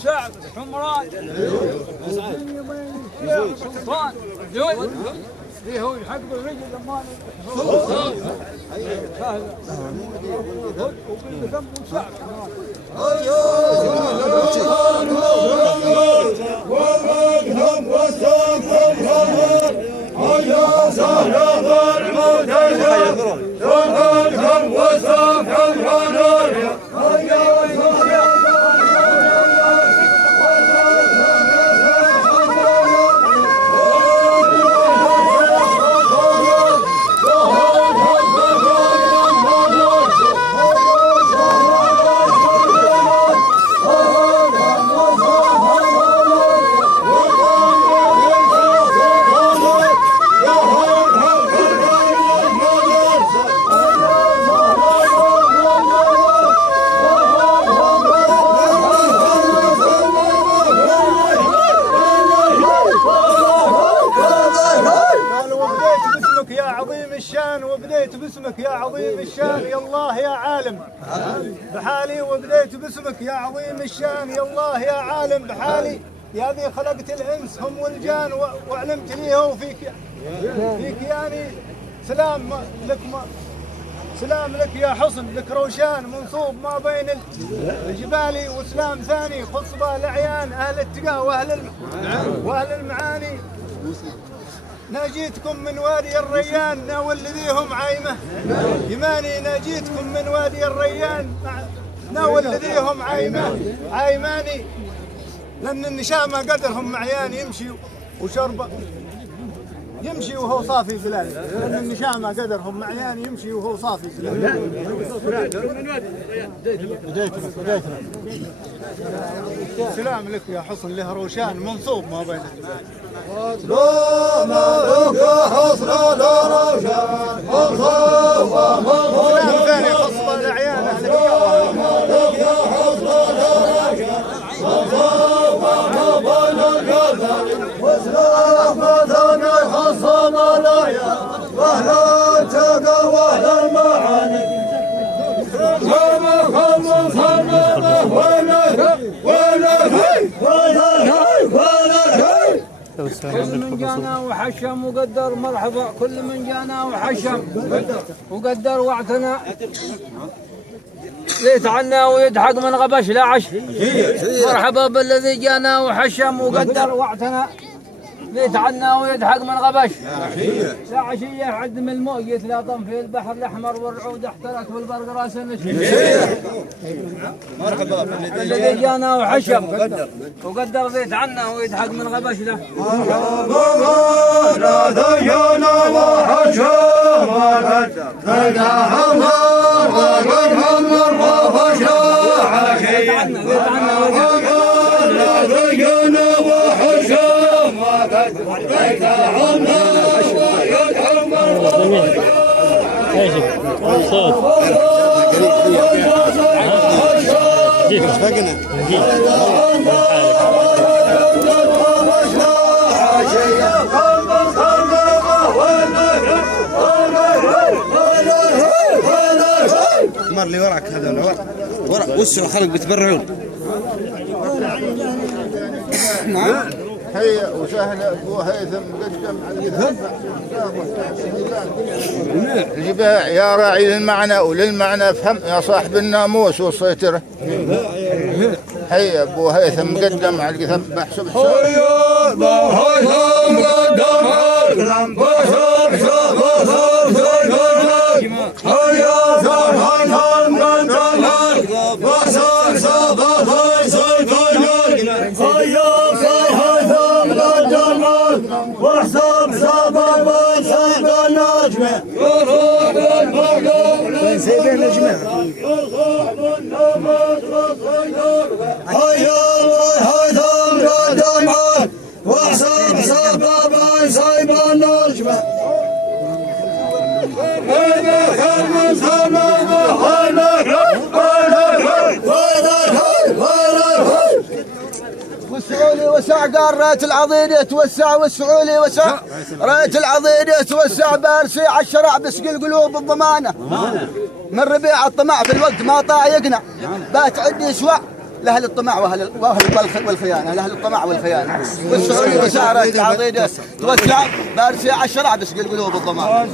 الشعب حمران سلطان ليه هو يحق الرجل لما وبديت باسمك يا عظيم الشان يا الله يا عالم بحالي، وبديت باسمك يا عظيم الشان يا الله يا عالم بحالي، يا ذي خلقت الانس هم والجان وعلمت ليه في كياني. سلام لك يا حصن لك روشان منصوب ما بين الجبال، وسلام ثاني خص به الاعيان اهل التقى واهل المعاني. ناجيتكم من وادي الريان ناول لذيهم عايمه يماني، ناجيتكم من وادي الريان ناول لذيهم عايماني، لان النشامه قدرهم معيان يمشي وشربه يمشي وهو صافي زلال، لان النشامه قدرهم معيان يمشي وهو صافي زلال. بدايتنا سلام لك يا حصن له روشان منصوب ما بين الجبال. سلام لك يا حصن له روشان منصوب سلام ثاني خص الاعيان اهل لك يا حصن له روشان منصوب ما بين الجبال، وسلام ثاني خص الاعيان واهل التقى واهل المعاني. كل من جانا وحشم وقدر مرحبا، كل من جانا وحشم وقدر واعتنى ليت عنا ويضحك من غبش لا عش. مرحبا بالذي جانا وحشم وقدر واعتنى ليت عنا ويضحك من غبش لا عشية عد من الموج يتلاطم في البحر الأحمر والرعود احترت والبرق راس مرحبا بالذي جانا وحشم وقدر ليت عنا ويضحك من غبش له. مرحبا بالذي جانا وحشم وقدر فداهم وقدرهم الرفش عشية. الذي جانا وحشم فداهم ويدعم الرفش. مر لي وراك هذول ورا وسع خلق بتبرعون. هيا وسهلا ابو هيثم قدم الجباع يا راعي للمعنى وللمعنى افهم يا صاحب الناموس والسيطرة. هيا ابو هيثم قدم على القثم بحسب هيا ابو هيثم قدم على القثم واحسب سبب سيف النجمة يروح المغلوب سيف النجمة هيا هيثم قدم واحسب سبب سيف النجمة والسعولي وسع قال راية العضيدة توسع، والسعولي وسع راية العضيدة توسع، بارسي على الشرع بسقي قلوب الضمانة من ربيع الطمع في الوقت ما طاع يقنع، بات عندي سوع لأهل الطمع وأهل والخيانة، لأهل الطمع والخيانة. والسعودي وسعرة العضيدة توسع بارسي على الشرع بس قلوب الضمان.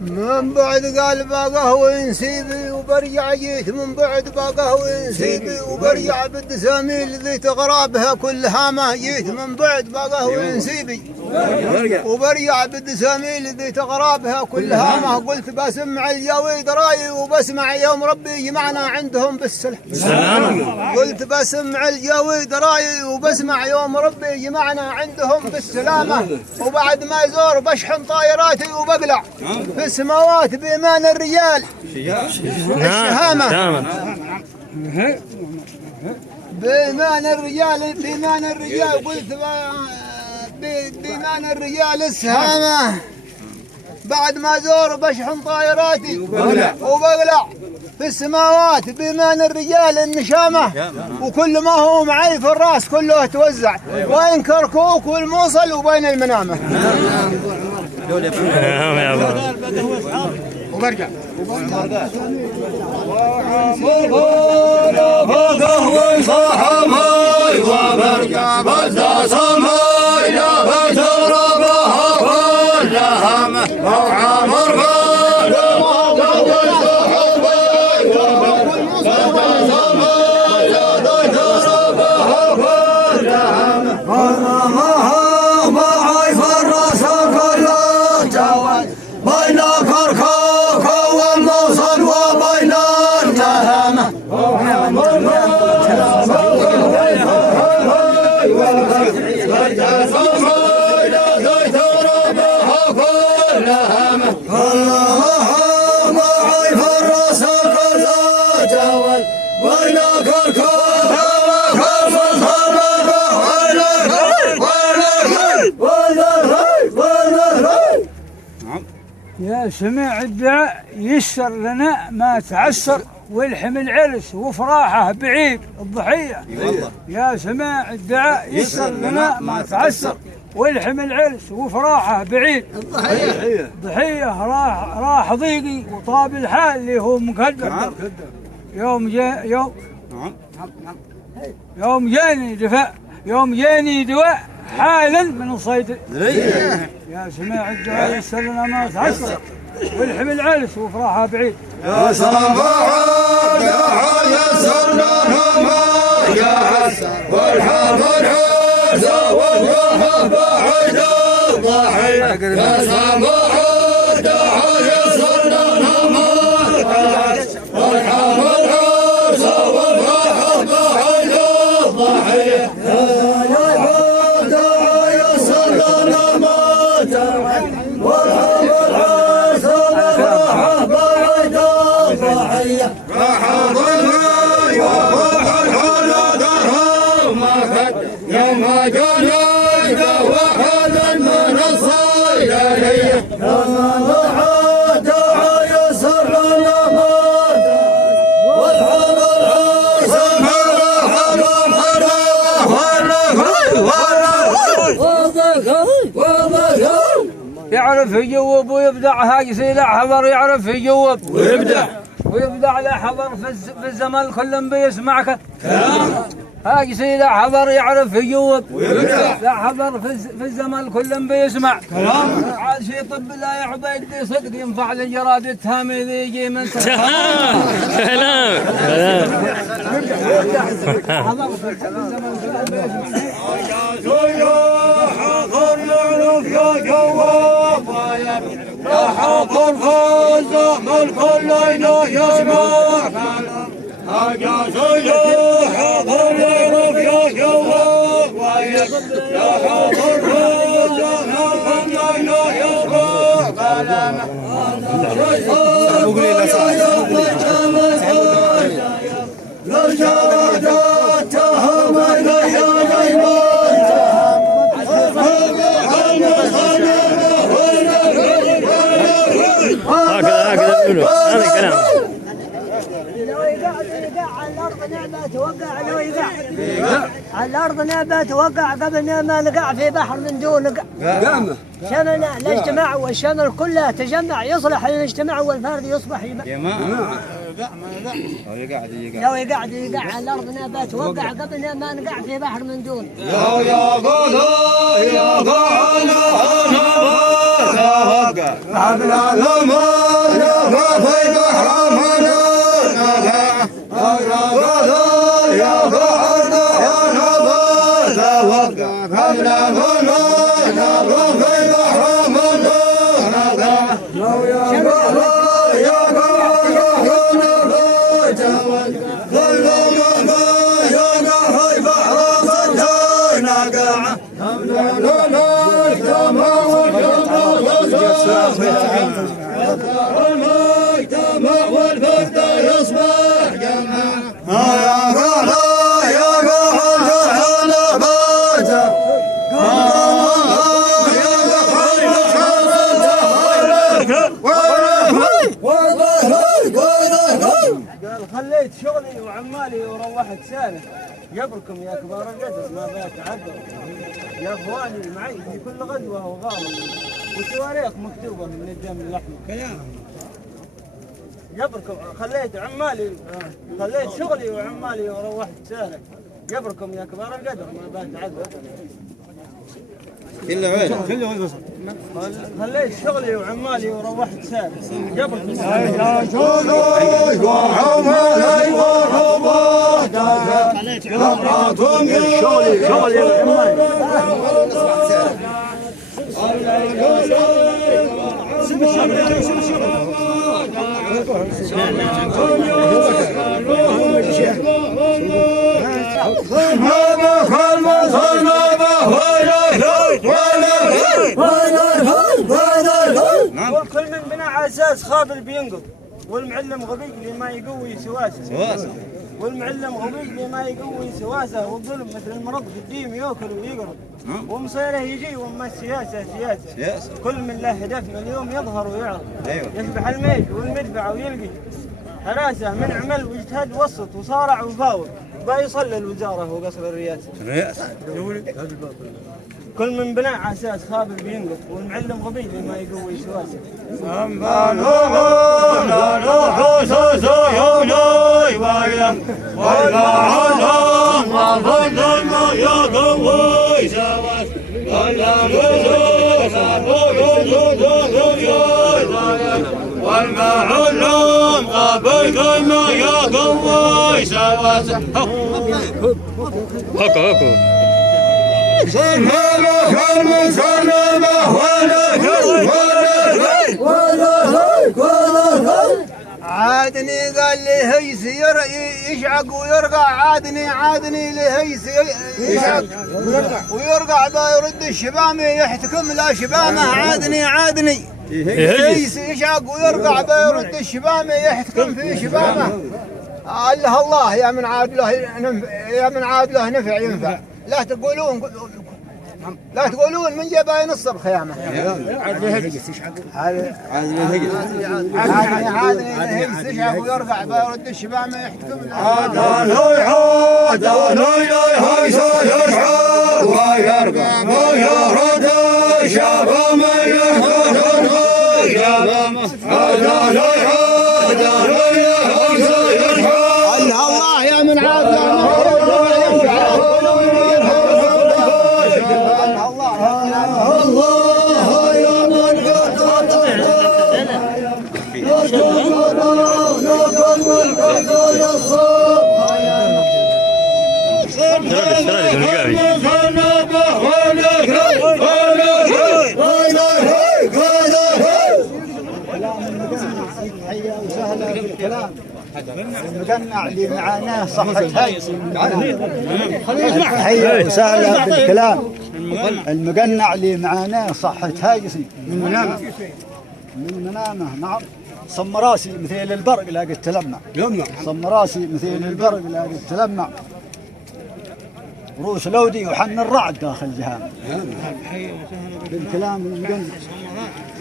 من بعد قال باقه وينسيبي وبرجع جيت من بعد باقه وينسيبي وبرجع بالدساميل ذي تغرابها كلها ما جيت من بعد باقه وينسيبي وبرجع بالدساميل ذي تغرابها كلها ما قلت بسمع الجويد رايي وبسمع يوم ربي يجمعنا عندهم بالسلام. قلت بسمع الجويد رايي وبسمع يوم ربي يجمعنا عندهم بالسلامة. وبعد ما يزور بشحن طائراتي وبقلع في السماوات بإيمان الرجال الشهامة بإيمان الرجال بإيمان الرجال. قلت بإيمان الرجال السهامة. بعد ما زور بشحن طائراتي وبقلع في السماوات بإيمان الرجال النشامة. وكل ما هو معي في الراس كله توزع وين كركوك والموصل وبين المنامة. وبرجع يا سمع الدعاء يسر لنا ما تعسر والحم العرس وفراحه بعيد الضحية. يا سمع الدعاء يسر لنا ما تعسر والحم العرس وفراحه بعيد الضحية. راح ضيقي وطاب الحال اللي هو مقدر يوم جاني دواء حالا من الصيد. يا سماع الدعاء يسر لنا ما تعسر والحم العرس وفراحه بعيد. يا سماع الدعاء يسر لنا ما تعسر والحم العرس وفراحه بعيد الضحية. يا سماع الدعاء يسر لنا ما تعسر والحم العرس وفراحه بعيد الضحية. يعرف يجوب ويبدع هاي سيدة حضر يعرف يجوب ويبدع لا حضر في الزمن كل بيسمعك هاي سيدة حضر يعرف يجوب لا حضر في الزمن كل بيسمع عاد شي طب لا يعبد صدق ينفع للجراد التهامي ذي يجي من كلام حضر في الزمن كل بيسمع. حاضر يعرف يا جواب يا حاضر فوز من كل يسمع يا حاضر يعرف يا جواب يا حاضر فوز من هذا الكلام. لو يقع على الارض نعمه توقع، لو يقع على الارض نعمه توقع قبل ما نقع في بحر من دون نقع. شملنا الاجتماع والشمل كله تجمع يصلح للاجتماع والفرد يصبح لو يقعد على الارض نعمه توقع قبل ما نقع في بحر من دون. خليت شغلي وعمالي وروحت سالم جبركم يا كبار القدر ما بتعبر يا اخواني معي في كل غدوه وغالب وتواريخ مكتوبه من الدم الاحمر. جبركم خليت شغلي وعمالي وروحت سالم جبركم يا كبار القدر ما بتعبر. خليت شغلي وعمالي وروحت سالم جبركم شغلي كل من بناء اساس خابل بينقض والمعلم غبي لما يقوي سواسه والمعلم غبي لما يقوي سواسه والظلم مثل المرض قديم ياكل ويقرب ومصيره يجي وما السياسه سياسه كل من له هدفنا اليوم يظهر ويعرض يسبح الميل والمدفع ويلقي حراسه من عمل واجتهاد وسط وصارع وفاوض بيصل الوزاره وقصر الرئاسه كل من بناء اساس خابر بينقص والمعلم غبي لما يقوي سواسه. والمعلوم قبل ما يقوي سواسه. هكو عادني قال لي هيس يشعق ويرقع عادني لهيس يشعق ويرقع بيرد الشبامه يحتكم لا شبامه عادني هيس يشعق ويرقع بيرد الشبامه يحتكم في شبامه. الله يا من عاد له نفع ينفع لا تقولون من جباين الصبح خيامه. عادني يشعق ويرقع بيرد الشبامه يحتكم الله يا من عاد المقنع اللي معاناه صحة هايس حيا وسهلا بالكلام. المقنع اللي معاناه صحة هايس من منامه نعم. صم راسي مثل البرق لا قد تلمع. صم راسي مثل البرق لا قد تلمع. روس لودي وحن الرعد داخل جهام. بالكلام المقنع.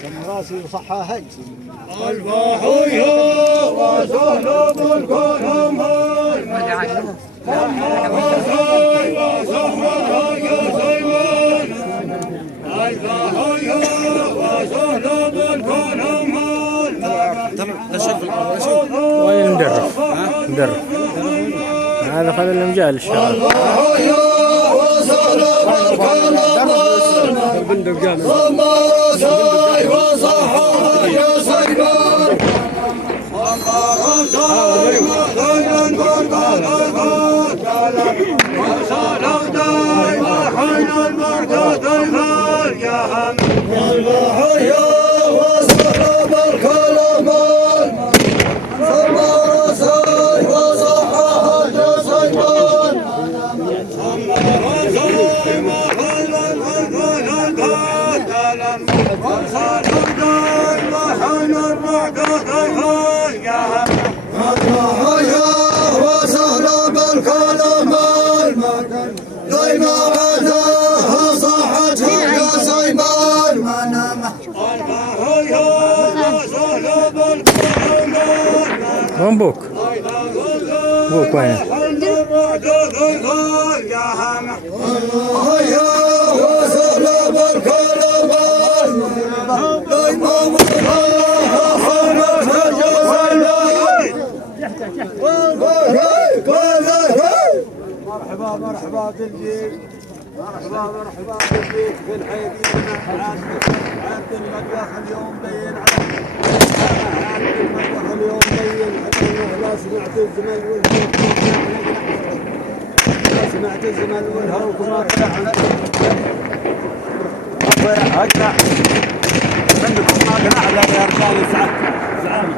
صم راسي وصحى هج. البحوية وسهل بالكرم وين ندرف؟ ندرف هذا خذ المجال الشغال. وين بوك؟ بوك وين؟ مرحبا مرحبا بالجيل. مرحبا بالجيل في الحيدين. عبد المديخ اليوم بين عبد المديخ اليوم بين لا سمعت الزمن والهوك لا سمعت الزمن والهوك ما طلعنا أقرأ منكم ما قناع لا يا رجال زعل